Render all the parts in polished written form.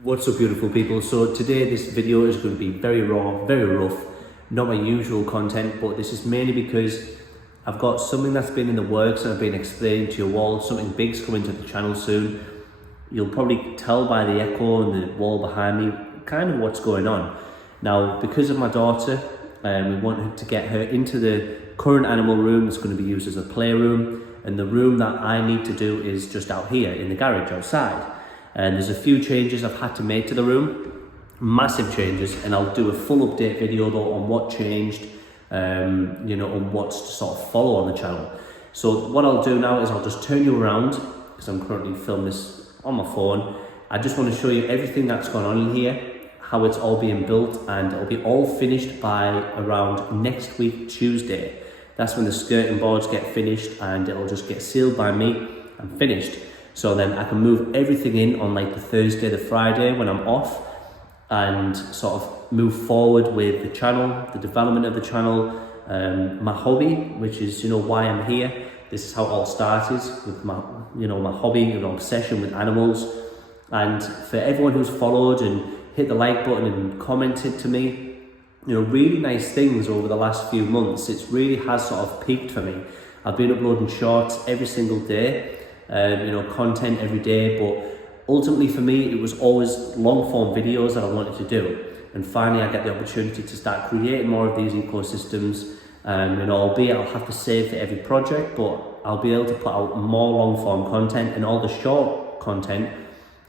What's up, beautiful people? So today this video is going to be very raw, very rough, not my usual content, but this is mainly because I've got something that's been in the works and I've been explaining to you all. Something big's coming to the channel soon. You'll probably tell by the echo and the wall behind me kind of what's going on. Now, because of my daughter, we wanted to get her into the current animal room that's going to be used as a playroom, and the room that I need to do is just out here in the garage outside. And there's a few changes I've had to make to the room, massive changes, and I'll do a full update video though on what changed, on what's to sort of follow on the channel. So what I'll do now is I'll just turn you around, because I'm currently filming this on my phone. I just want to show you everything that's gone on in here, how it's all being built, and it'll be all finished by around next week, Tuesday. That's when the skirting boards get finished and it'll just get sealed by me and finished. So then I can move everything in on like the Thursday, the Friday when I'm off, and sort of move forward with the channel, the development of the channel, my hobby, which is, why I'm here. This is how it all started with my, my hobby and obsession with animals. And for everyone who's followed and hit the like button and commented to me, really nice things over the last few months. It really has sort of peaked for me. I've been uploading shorts every single day. Content every day, but ultimately for me it was always long form videos that I wanted to do, and finally I get the opportunity to start creating more of these ecosystems. Albeit I'll have to save for every project, but I'll be able to put out more long form content, and all the short content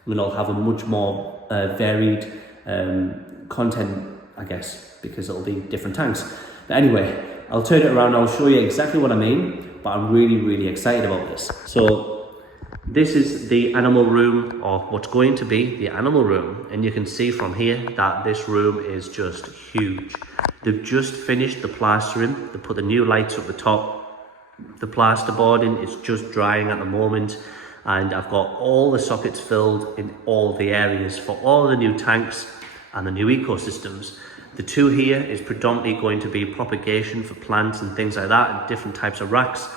will have a much more varied content, I guess, because it'll be different tanks. But anyway, I'll turn it around, I'll show you exactly what I mean, but I'm really excited about this. So this is the animal room, or what's going to be the animal room, and you can see from here that this room is just huge. They've just finished the plastering. They put the new lights up the top. The plasterboarding is just drying at the moment, and I've got all the sockets filled in all the areas for all the new tanks and the new ecosystems. The two here is predominantly going to be propagation for plants and things like that, and different types of racks.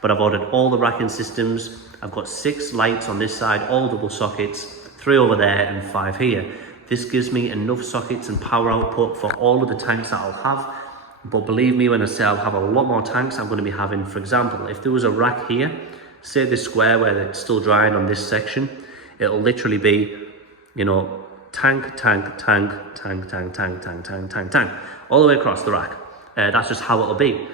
But I've ordered all the racking systems. I've got 6 lights on this side, all double sockets, 3 over there and 5 here. This gives me enough sockets and power output for all of the tanks that I'll have. But believe me when I say I'll have a lot more tanks I'm going to be having. For example, if there was a rack here, say this square where it's still drying on this section, it'll literally be, tank, tank, tank, tank, tank, tank, tank, tank, tank, tank, all the way across the rack. That's just how it'll be.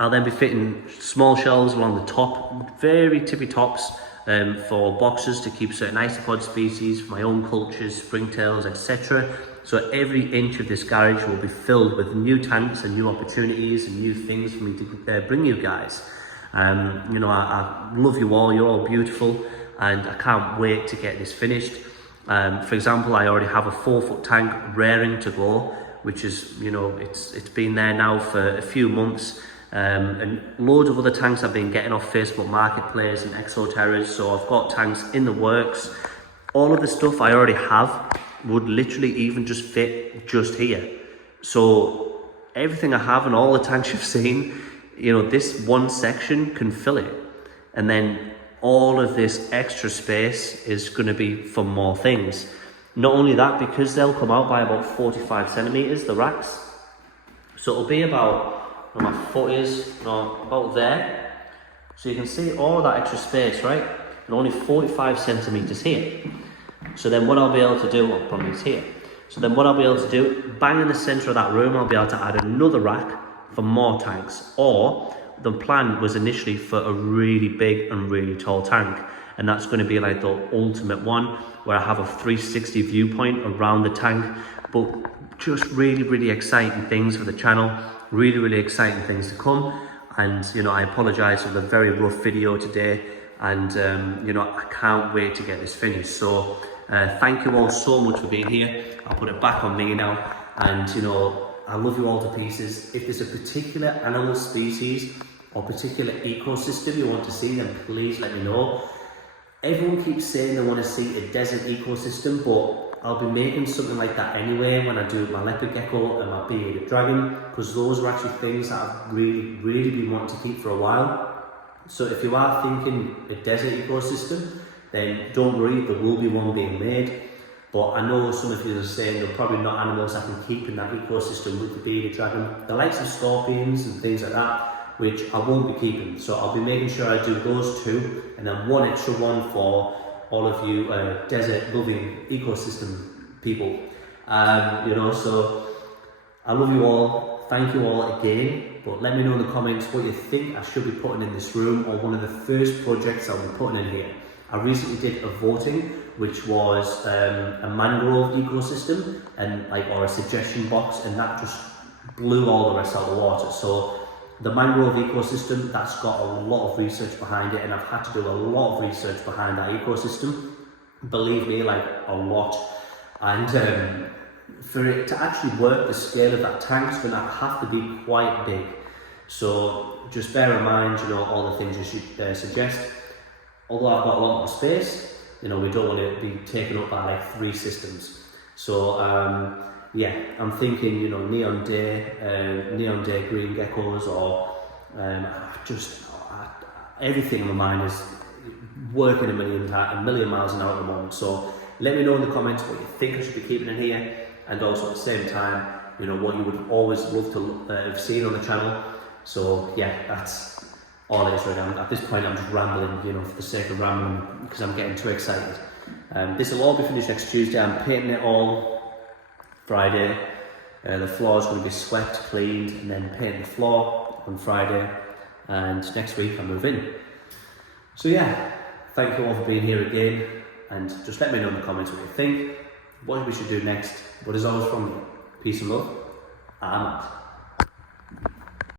I'll then be fitting small shelves along the top, very tippy tops, for boxes to keep certain isopod species, for my own cultures, springtails, etc. So every inch of this garage will be filled with new tanks and new opportunities and new things for me to bring you guys. I love you all, you're all beautiful, and I can't wait to get this finished. For example, I already have a 4-foot tank raring to go, which is, it's been there now for a few months. And loads of other tanks I've been getting off Facebook Marketplace and Exoterras, so I've got tanks in the works. All of the stuff I already have would literally even just fit just here. So everything I have and all the tanks you've seen, this one section can fill it. And then all of this extra space is going to be for more things. Not only that, because they'll come out by about 45 centimeters, the racks. So it'll be about, my foot is about there, so you can see all of that extra space, right? And only 45 centimeters here. So then what I'll be able to do, well, probably is here. So then what I'll be able to do, bang in the center of that room, I'll be able to add another rack for more tanks. Or the plan was initially for a really big and really tall tank, and that's going to be like the ultimate one, where I have a 360 viewpoint around the tank. But just really exciting things for the channel. Really exciting things to come, and I apologize for the very rough video today, and I can't wait to get this finished. So thank you all so much for being here. I'll put it back on me now, and I love you all to pieces. If there's a particular animal species or particular ecosystem you want to see, then please let me know. Everyone keeps saying they want to see a desert ecosystem, but I'll be making something like that anyway when I do my leopard gecko and my bearded dragon, because those are actually things that I've really been wanting to keep for a while. So if you are thinking a desert ecosystem, then don't worry, there will be one being made. But I know some of you are saying they're probably not animals I can keep in that ecosystem with the bearded dragon. The likes of scorpions and things like that, which I won't be keeping. So I'll be making sure I do those 2, and then 1 extra one for all of you desert loving ecosystem people. You know, so I love you all. Thank you all again. But let me know in the comments what you think I should be putting in this room, or one of the first projects I'll be putting in here. I recently did a voting, which was a mangrove ecosystem, and or a suggestion box, and that just blew all the rest out of the water. So the mangrove ecosystem, that's got a lot of research behind it, and I've had to do a lot of research behind that ecosystem. Believe me, like a lot. And for it to actually work, the scale of that tank is going to have to be quite big. So just bear in mind, you know, all the things you should suggest. Although I've got a lot more space, you know, we don't want to be taken up by like 3 systems. So yeah, I'm thinking, you know, neon day green geckos, or everything in my mind is working a million miles an hour at the moment. So let me know in the comments what you think I should be keeping in here, and also at the same time, you know, what you would always love to have seen on the channel. So yeah, that's all it is right now. At this point I'm just rambling, you know, for the sake of rambling, because I'm getting too excited. This will all be finished next Tuesday. I'm painting it all Friday. The floor is going to be swept, cleaned, and then paint the floor on Friday. And next week I move in. So yeah, thank you all for being here again. And just let me know in the comments what you think, what we should do next. But as always from me, peace and love. I'm out.